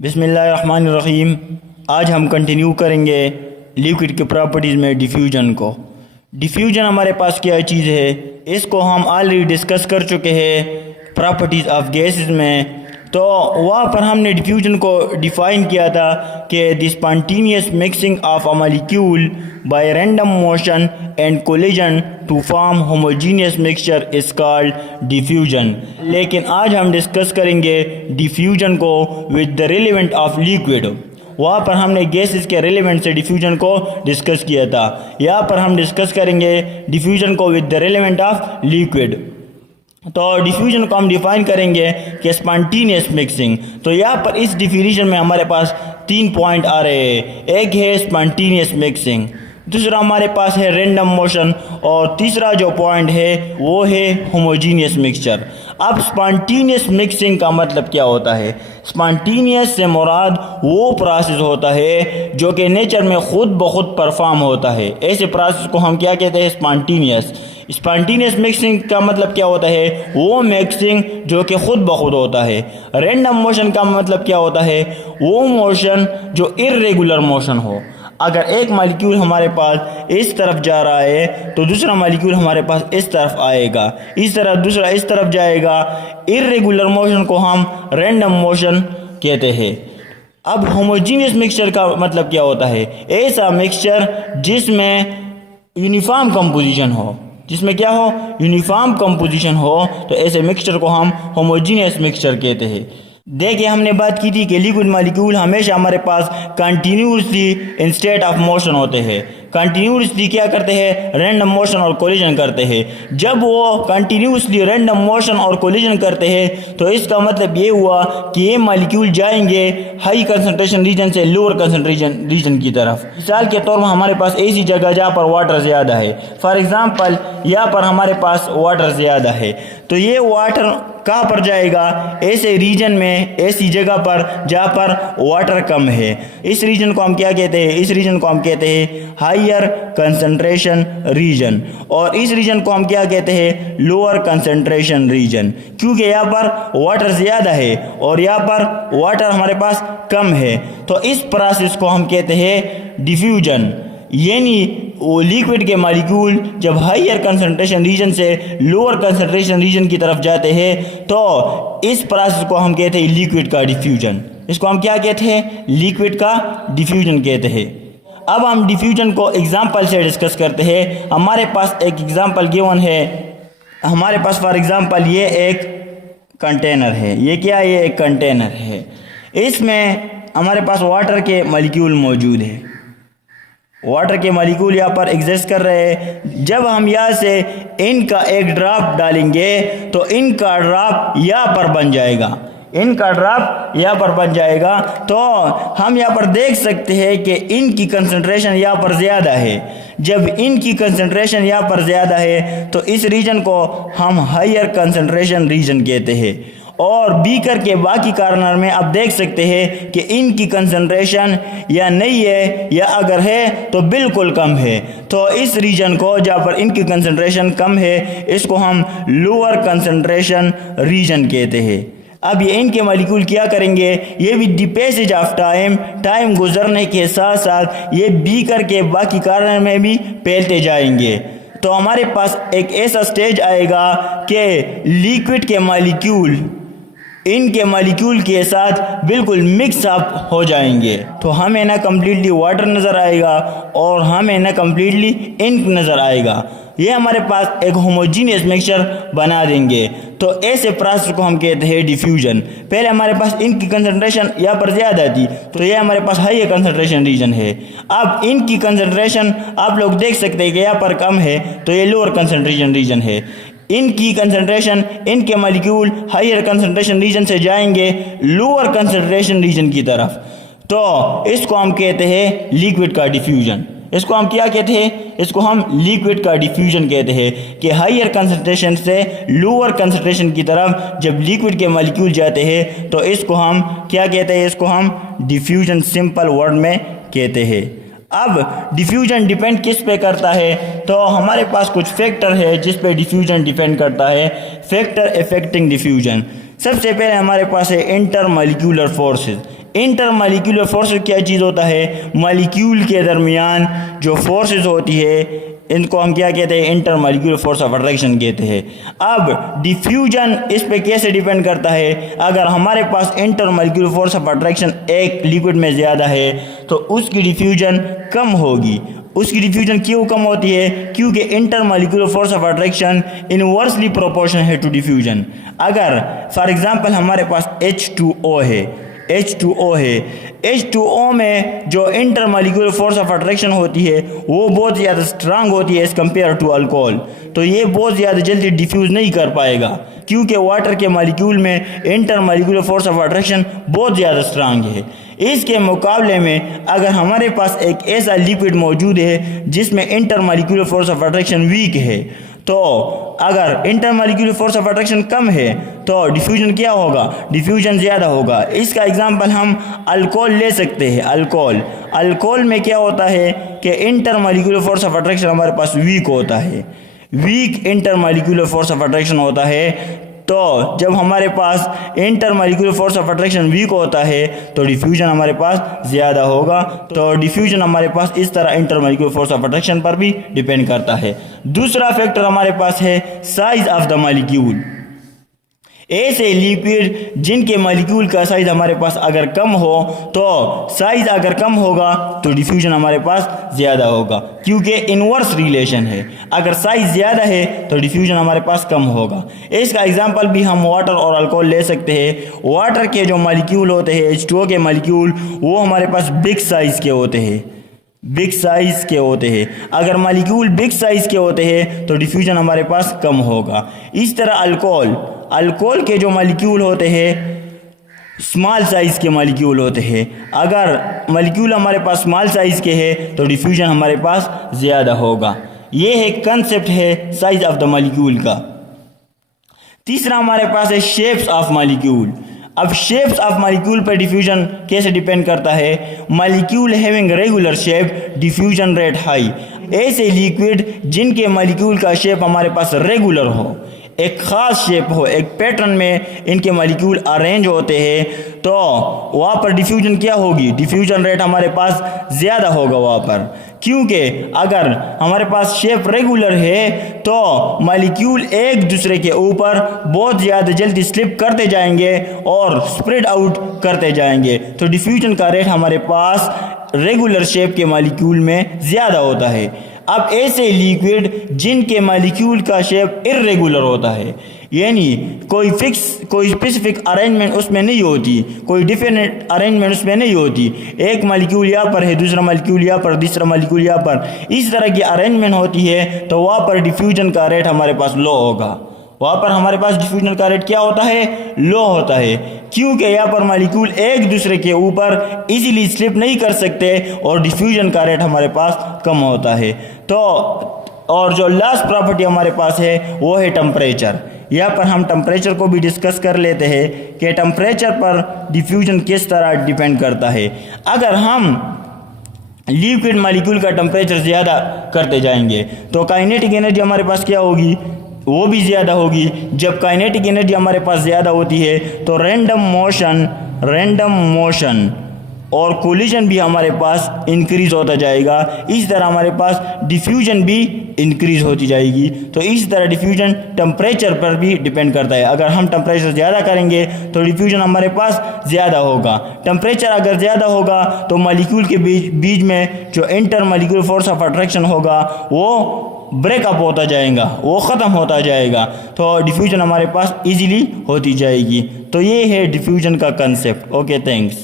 बिस्मिल्लाहिर्रहमानिर्रहीम। आज हम कंटिन्यू करेंगे लिक्विड के प्रॉपर्टीज़ में डिफ्यूजन को। डिफ्यूजन हमारे पास क्या चीज़ है, इसको हम ऑलरेडी डिस्कस कर चुके हैं प्रॉपर्टीज़ ऑफ गैसेस में। तो वहाँ पर हमने डिफ्यूजन को डिफ़ाइन किया था कि the spontaneous mixing of a molecule by random motion and collision to form homogeneous mixture is called diffusion. लेकिन आज हम डिस्कस करेंगे डिफ्यूजन को with the relevant of liquid. वहाँ पर हमने गैसेस के रिलेवेंट से डिफ्यूजन को डिस्कस किया था। यहाँ पर हम डिस्कस करेंगे डिफ्यूजन को with the relevant of liquid. तो डिफ्यूजन को हम डिफाइन करेंगे कि स्पॉन्टेनियस मिक्सिंग। तो यहाँ पर इस डिफिनीशन में हमारे पास 3 पॉइंट आ रहे हैं। एक है स्पॉन्टेनियस मिक्सिंग, दूसरा हमारे पास है रैंडम मोशन, और तीसरा जो पॉइंट है वो है होमोजीनियस मिक्सचर। अब स्पॉन्टेनियस मिक्सिंग का मतलब क्या होता है? स्पॉन्टेनियस से मुराद वो प्रोसेस होता है जो कि नेचर में खुद ब खुद परफॉर्म होता है। ऐसे प्रोसेस को हम क्या कहते हैं? स्पॉन्टेनियस। स्पॉन्टेनियस मिक्सिंग का मतलब क्या होता है? वो मिक्सिंग जो कि खुद ब खुद होता है। रैंडम मोशन का मतलब क्या होता है? वो मोशन जो इर्रेगुलर मोशन हो। अगर एक मॉलिक्यूल हमारे पास इस तरफ जा रहा है तो दूसरा मॉलिक्यूल हमारे पास इस तरफ आएगा, इस तरफ दूसरा इस तरफ जाएगा। इर्रेगुलर मोशन को हम रैंडम मोशन कहते हैं। अब होमोजीनियस मिक्सचर का मतलब क्या होता है? ऐसा मिक्सचर जिसमें यूनिफॉर्म कंपोजिशन हो। जिसमें क्या हो? यूनिफॉर्म कंपोजिशन हो। तो ऐसे मिक्सचर को हम होमोजीनियस मिक्सचर कहते हैं। देखिए, हमने बात की थी कि लिक्विड मॉलिक्यूल हमेशा हमारे पास continuously in state of motion होते हैं। कंटिन्यूसली क्या करते हैं? रैंडम मोशन और कोलिजन करते हैं। जब वो कंटिन्यूसली रैंडम मोशन और कोलिजन करते हैं तो इसका मतलब ये हुआ कि ये मॉलिक्यूल जाएंगे हाई कंसंट्रेशन रीजन से लोअर कंसंट्रेशन रीजन की तरफ। मिसाल के तौर पर हमारे पास ऐसी जगह जहाँ पर वाटर ज़्यादा है, फॉर एग्ज़ाम्पल यहाँ पर हमारे पास वाटर ज़्यादा है, तो ये वाटर कहाँ पर जाएगा? ऐसे रीजन में, ऐसी जगह पर जहाँ पर वाटर कम है। इस रीजन को हम क्या कहते हैं? इस रीजन को हम कहते हैं हायर कंसंट्रेशन रीजन, और इस रीजन को हम क्या कहते हैं? Lower concentration region. क्योंकि यहाँ पर वाटर ज़्यादा है और यहाँ पर वाटर हमारे पास कम है। तो इस प्रोसेस को हम कहते हैं डिफ्यूजन। यानी वो लिक्विड के मॉलिक्यूल जब हायर कंसंट्रेशन रीजन से लोअर कंसंट्रेशन रीजन की तरफ जाते हैं तो इस प्रोसेस को हम कहते हैं लिक्विड का डिफ्यूजन। इसको हम क्या कहते हैं? लिक्विड का डिफ्यूजन कहते हैं। अब हम डिफ्यूजन को एग्जांपल से डिस्कस करते हैं। हमारे पास एक एग्जांपल गिवन है। हमारे पास फॉर एग्जांपल ये एक कंटेनर है। ये क्या है? ये एक कंटेनर है। इसमें हमारे पास वाटर के मॉलिक्यूल मौजूद है। वाटर के मॉलिक्यूल यहाँ पर एग्जिस्ट कर रहे हैं। जब हम यहाँ से इनका एक ड्रॉप डालेंगे तो इनका ड्रॉप यहाँ पर बन जाएगा। इनका ड्रॉप यहाँ पर बन जाएगा। तो हम यहाँ पर देख सकते हैं कि इनकी कंसंट्रेशन यहाँ पर ज़्यादा है। जब इनकी कंसंट्रेशन यहाँ पर ज़्यादा है तो इस रीजन को हम हायर कंसंट्रेशन रीजन कहते हैं। और बीकर के बाकी कॉर्नर में आप देख सकते हैं कि इनकी कंसंट्रेशन या नहीं है, या अगर है तो बिल्कुल कम है। तो इस रीजन को जहाँ पर इनकी कंसंट्रेशन कम है इसको हम लोअर कंसंट्रेशन रीजन कहते हैं। अब ये इनके मॉलिक्यूल क्या करेंगे? ये भी द पैसेज ऑफ टाइम गुजरने के साथ साथ ये बीकर के बाकी कॉर्नर में भी फैलते जाएंगे। तो हमारे पास एक ऐसा स्टेज आएगा कि लिक्विड के मॉलिक्यूल इनके मॉलिक्यूल के साथ बिल्कुल मिक्स अप हो जाएंगे। तो हमें ना कम्प्लीटली वाटर नज़र आएगा और हमें ना कम्प्लीटली इंक नज़र आएगा। ये हमारे पास एक होमोजीनियस मिक्सचर बना देंगे। तो ऐसे प्रोसेस को हम कहते हैं डिफ्यूजन। पहले हमारे पास इनकी कंसंट्रेशन यहाँ पर ज़्यादा थी तो ये हमारे पास हाई कंसंट्रेशन रीजन है। अब इनकी कंसंट्रेशन आप लोग देख सकते हैं कि यहाँ पर कम है तो ये लोअर कंसंट्रेशन रीजन है। इनकी कंसंट्रेशन, इनके मॉलिक्यूल हायर कंसंट्रेशन रीजन से जाएंगे लोअर कंसंट्रेशन रीजन की तरफ। तो इसको हम कहते हैं लिक्विड का डिफ्यूजन। इसको हम क्या कहते हैं? इसको हम लिक्विड का डिफ्यूजन कहते हैं कि हायर कंसंट्रेशन से लोअर कंसंट्रेशन की तरफ जब लिक्विड के मॉलिक्यूल जाते हैं तो इसको हम क्या कहते हैं? इसको हम डिफ्यूजन सिंपल वर्ड में कहते हैं। अब डिफ्यूजन डिपेंड किस पे करता है? तो हमारे पास कुछ फैक्टर है जिस पे डिफ्यूजन डिपेंड करता है। Factor affecting diffusion. सबसे पहले हमारे पास है intermolecular forces. Inter molecular force क्या चीज़ होता है? मालिक्यूल के दरमियान जो फोर्सेस होती है इनको हम क्या कहते हैं? Inter molecular force of attraction कहते हैं। अब डिफ्यूजन इस पे कैसे डिपेंड करता है? अगर हमारे पास inter molecular force of attraction एक लिक्विड में ज़्यादा है तो उसकी डिफ्यूजन कम होगी। उसकी डिफ्यूजन क्यों कम होती है? क्योंकि inter molecular force of attraction inversely proportional है टू डिफ्यूजन। अगर फॉर एग्जांपल हमारे पास H2O है, H2O में जो inter molecular force of attraction होती है वो बहुत ज़्यादा स्ट्रांग होती है एज़ कम्पेयर टू अल्कोहल, तो ये बहुत ज़्यादा जल्दी डिफ्यूज़ नहीं कर पाएगा क्योंकि वाटर के मालिक्यूल में inter molecular force of attraction बहुत ज़्यादा स्ट्रांग है। इसके मुकाबले में अगर हमारे पास एक ऐसा लिक्विड मौजूद है जिसमें inter molecular force of attraction weak है, तो अगर inter molecular force of attraction कम है तो डिफ्यूजन क्या होगा? डिफ्यूजन ज़्यादा होगा। इसका एग्जांपल हम अल्कोहल ले सकते हैं। अल्कोहल में क्या होता है कि inter molecular force of attraction हमारे पास वीक होता है, weak inter molecular force of attraction होता है। तो जब हमारे पास inter molecular force of attraction weak होता है तो डिफ्यूजन हमारे पास ज़्यादा होगा। तो डिफ्यूजन हमारे पास इस तरह inter molecular force of attraction पर भी डिपेंड करता है। दूसरा फैक्टर हमारे पास है साइज ऑफ द मालिक्यूल। ऐसे लिक्विड जिनके मालिक्यूल का साइज हमारे पास अगर कम हो तो साइज अगर कम होगा तो डिफ्यूजन हमारे पास ज़्यादा होगा क्योंकि इनवर्स रिलेशन है। अगर साइज ज़्यादा है तो डिफ्यूजन हमारे पास कम होगा। इसका एग्जांपल भी हम वाटर और अल्कोहल ले सकते हैं। वाटर के जो मालिक्यूल होते हैं H2O के मालिक्यूल वो हमारे पास बिग साइज़ के होते हैं, बिग साइज़ के होते हैं। अगर मालिक्यूल बिग साइज़ के होते हैं तो डिफ्यूजन हमारे पास कम होगा। इस तरह अल्कोहल के जो मालिक्यूल होते हैं स्मॉल साइज़ के मालिक्यूल होते हैं। अगर मालिक्यूल हमारे पास स्मॉल साइज़ के हैं तो डिफ्यूजन हमारे पास ज़्यादा होगा। ये है कंसेप्ट है साइज ऑफ द मालिक्यूल का। तीसरा हमारे पास है शेप्स ऑफ मालिक्यूल। अब शेप्स ऑफ मालिक्यूल पर डिफ्यूजन कैसे डिपेंड करता है? Molecule having regular shape diffusion rate high. ऐसे लिक्विड जिनके मालिक्यूल का शेप हमारे पास रेगुलर हो, एक ख़ास शेप हो, एक पैटर्न में इनके मालिक्यूल अरेंज होते हैं तो वहाँ पर डिफ्यूजन क्या होगी? डिफ्यूजन रेट हमारे पास ज़्यादा होगा वहाँ पर, क्योंकि अगर हमारे पास शेप रेगुलर है तो मालिक्यूल एक दूसरे के ऊपर बहुत ज़्यादा जल्दी स्लिप करते जाएंगे और स्प्रेड आउट करते जाएंगे, तो डिफ्यूजन का रेट हमारे पास रेगुलर शेप के मालिक्यूल में ज़्यादा होता है। अब ऐसे लिक्विड जिनके मालिक्यूल का शेप इर्रेगुलर होता है, यानी कोई स्पेसिफिक अरेंजमेंट उसमें नहीं होती, कोई डिफिनेट अरेंजमेंट उसमें नहीं होती, एक मालिक्यूल यहाँ पर है, दूसरा मालिक्यूल यहाँ पर, तीसरा मालिक्यूल यहाँ पर, इस तरह की अरेंजमेंट होती है तो वहाँ पर डिफ्यूजन का रेट हमारे पास लो होगा। वहाँ पर हमारे पास डिफ्यूजन का रेट क्या होता है? लो होता है, क्योंकि यहाँ पर मालिक्यूल एक दूसरे के ऊपर इजीली स्लिप नहीं कर सकते और डिफ्यूजन का रेट हमारे पास कम होता है। तो और जो लास्ट प्रॉपर्टी हमारे पास है वो है टेम्परेचर। यहाँ पर हम टेम्परेचर को भी डिस्कस कर लेते हैं कि टेम्परेचर पर डिफ्यूजन किस तरह डिपेंड करता है। अगर हम लिक्विड मालिक्यूल का टेम्परेचर ज़्यादा करते जाएंगे तो काइनेटिक एनर्जी हमारे पास क्या होगी? वो भी ज़्यादा होगी। जब काइनेटिक एनर्जी हमारे पास ज़्यादा होती है तो रैंडम मोशन और कोलिजन भी हमारे पास इंक्रीज़ होता जाएगा। इस तरह हमारे पास डिफ्यूजन भी इंक्रीज़ होती जाएगी। तो इस तरह डिफ्यूजन टेम्परेचर पर भी डिपेंड करता है। अगर हम टेम्परेचर ज़्यादा करेंगे तो डिफ्यूजन हमारे पास ज़्यादा होगा। टेम्परेचर अगर ज़्यादा होगा तो मालिक्यूल के बीच में जो inter molecular force of attraction होगा वो ब्रेकअप होता जाएगा, वो ख़त्म होता जाएगा, तो डिफ्यूजन हमारे पास इजीली होती जाएगी। तो ये है डिफ्यूजन का कंसेप्ट। Okay, thanks.